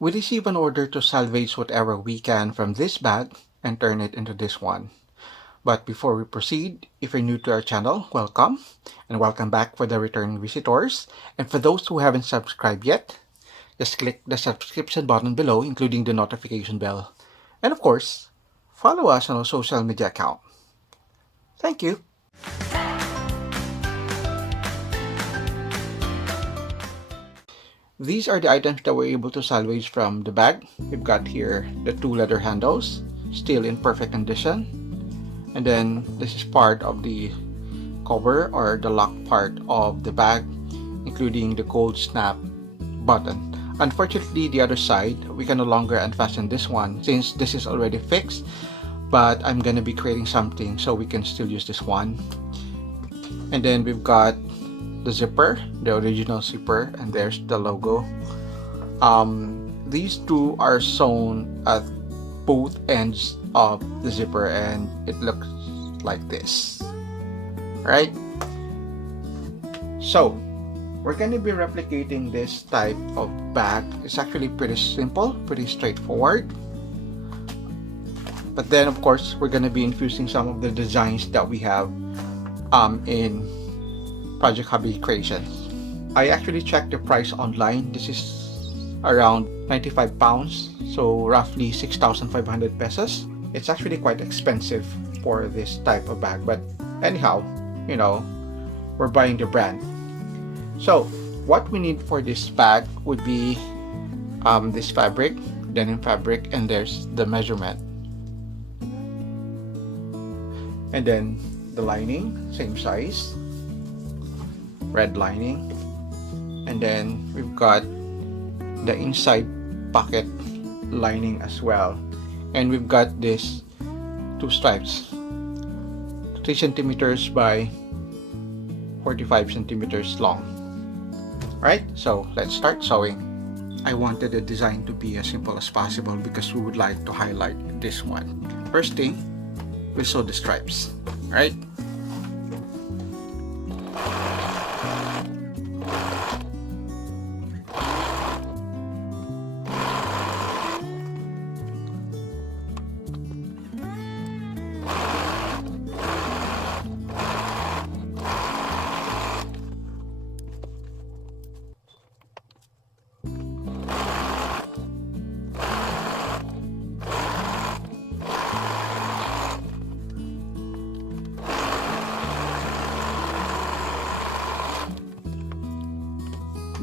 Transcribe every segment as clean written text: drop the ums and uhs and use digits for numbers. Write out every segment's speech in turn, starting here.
We receive an order to salvage whatever we can from this bag and turn it into this one. But before we proceed, if you're new to our channel, welcome, and welcome back for the returning visitors. And for those who haven't subscribed yet, just click the subscription button below, including the notification bell. And of course, follow us on our social media account. Thank you. These are the items that we're able to salvage from the bag. We've got here the 2 leather handles, still in perfect condition. And then this is part of the cover or the lock part of the bag, including the gold snap button. Unfortunately, the other side, we can no longer unfasten this one since this is already fixed, but I'm gonna be creating something so we can still use this one. And then we've got the zipper, the original zipper, and there's the logo. These two are sewn at both ends of the zipper and it looks like this. Right? So we're going to be replicating this type of bag. It's actually pretty simple, pretty straightforward. But then of course we're going to be infusing some of the designs that we have in Project Hobby Creations. I actually checked the price online. This is around 95 pounds, so roughly 6,500 pesos. It's actually quite expensive for this type of bag, but anyhow, you know, we're buying the brand. So what we need for this bag would be this fabric, denim fabric, and there's the measurement. And then the lining, same size, red lining. And then we've got the inside pocket lining as well. And we've got this 2 stripes, 3 centimeters by 45 centimeters long. Right, so let's start sewing. I wanted the design to be as simple as possible because we would like to highlight this one. First thing, we'll sew the stripes, right?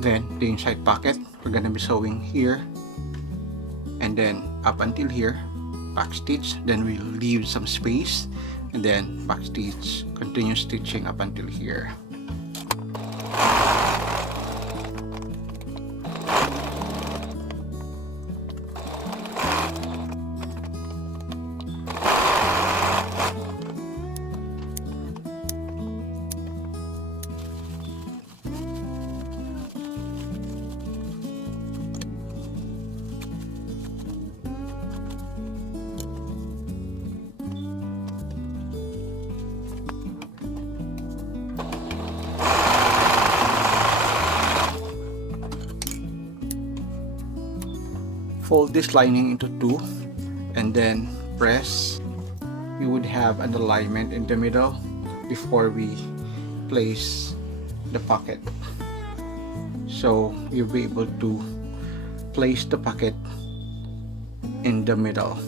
Then the inside pocket, we're gonna be sewing here and then up until here, back stitch, then we'll leave some space and then back stitch, continue stitching up until here. Fold this lining into 2 and then press. We would have an alignment in the middle before we place the pocket, so you'll be able to place the pocket in the middle.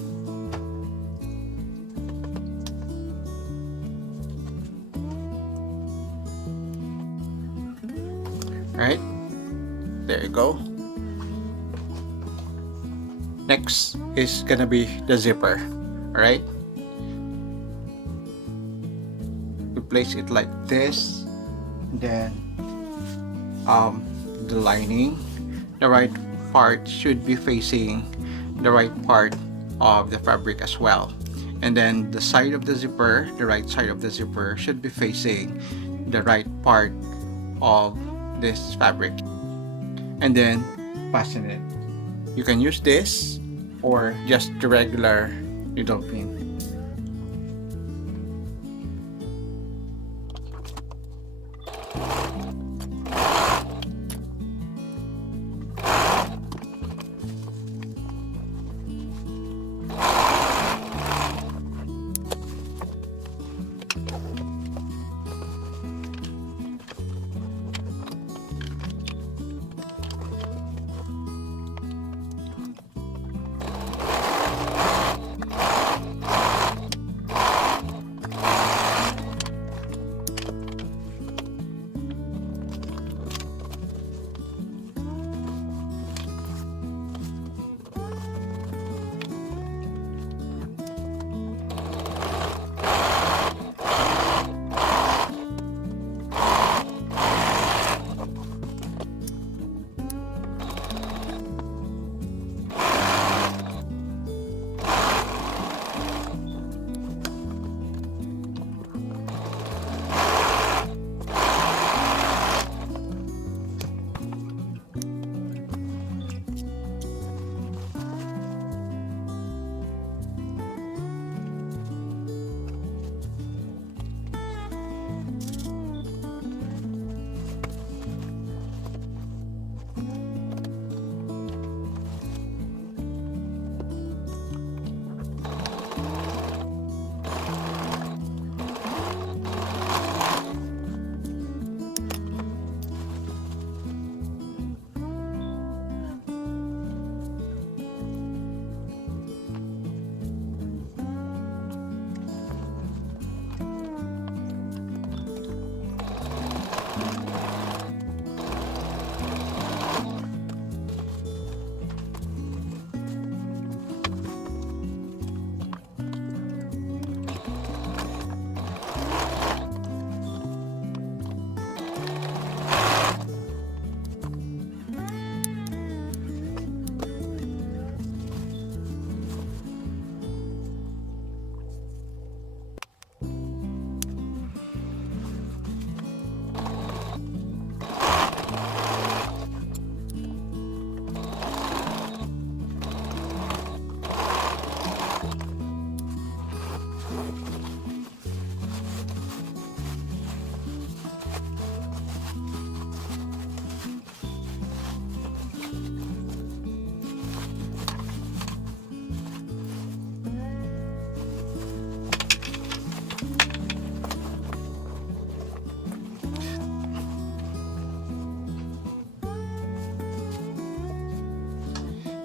Alright, there you go. Next is gonna be the zipper. Alright, we place it like this, then the lining, the right part should be facing the right part of the fabric as well, and then the side of the zipper, the right side of the zipper should be facing the right part of this fabric, and then fasten it. You can use this or just the regular needle pin.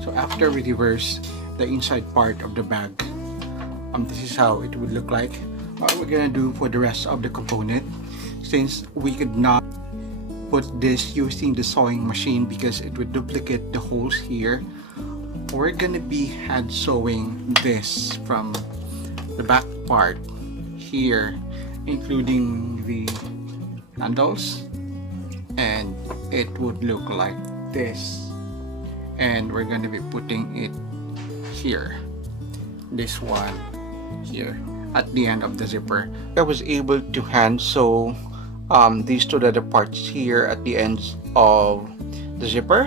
So after we reverse the inside part of the bag, this is how it would look like. What we're gonna do for the rest of the component, since we could not put this using the sewing machine because it would duplicate the holes here, we're gonna be hand sewing this from the back part here, including the handles, and it would look like this. And we're gonna be putting it here, this one here at the end of the zipper. I was able to hand sew these two other parts here at the ends of the zipper.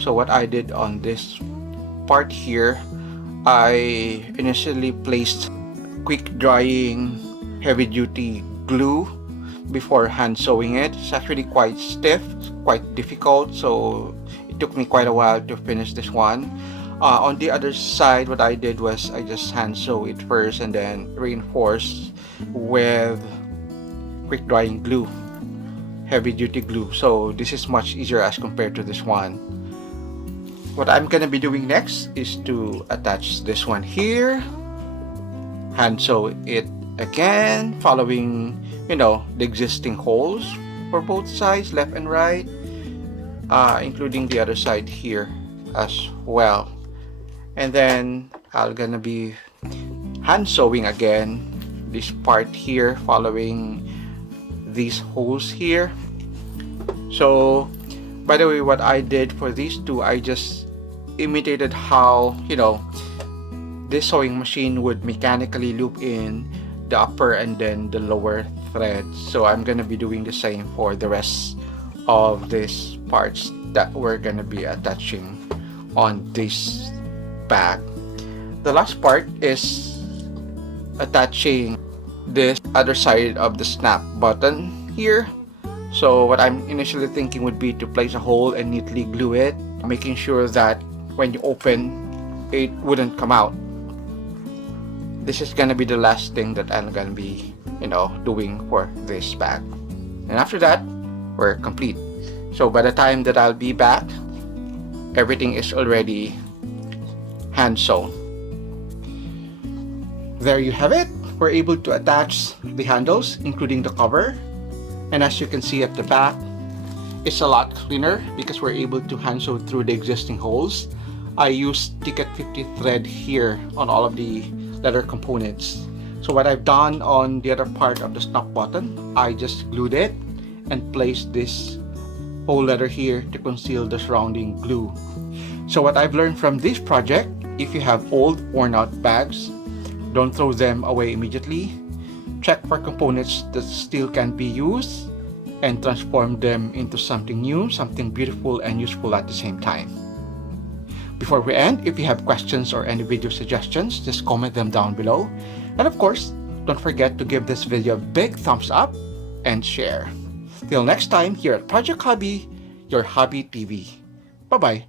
So what I did on this part here, I initially placed quick drying heavy duty glue before hand sewing it. It's actually quite stiff, quite difficult, so it took me quite a while to finish this one. On the other side, what I did was I just hand sew it first and then reinforce with quick drying glue, heavy duty glue. So this is much easier as compared to this one. What I'm gonna be doing next is to attach this one here, hand sew it again, following the existing holes for both sides, left and right, including the other side here as well. And then I'm gonna be hand sewing again this part here, following these holes here. So by the way, what I did for these two, I just imitated how this sewing machine would mechanically loop in the upper and then the lower threads. So I'm gonna be doing the same for the rest of these parts that we're gonna be attaching on this bag. The last part is attaching this other side of the snap button here. So what I'm initially thinking would be to place a hole and neatly glue it, making sure that when you open it wouldn't come out. This is gonna be the last thing that I'm gonna be doing for this bag, and after that we're complete. So by the time that I'll be back, everything is already hand sewn. There you have it. We're able to attach the handles, including the cover, and as you can see at the back, it's a lot cleaner because we're able to hand sew through the existing holes. I used Ticket 50 thread here on all of the leather components. So what I've done on the other part of the snap button, I just glued it and placed this whole leather here to conceal the surrounding glue. So what I've learned from this project, if you have old worn out bags, don't throw them away immediately. Check for components that still can be used and transform them into something new, something beautiful and useful at the same time. Before we end, if you have questions or any video suggestions, just comment them down below. And of course, don't forget to give this video a big thumbs up and share. Till next time, here at Project Hobby, your Hobby TV. Bye-bye.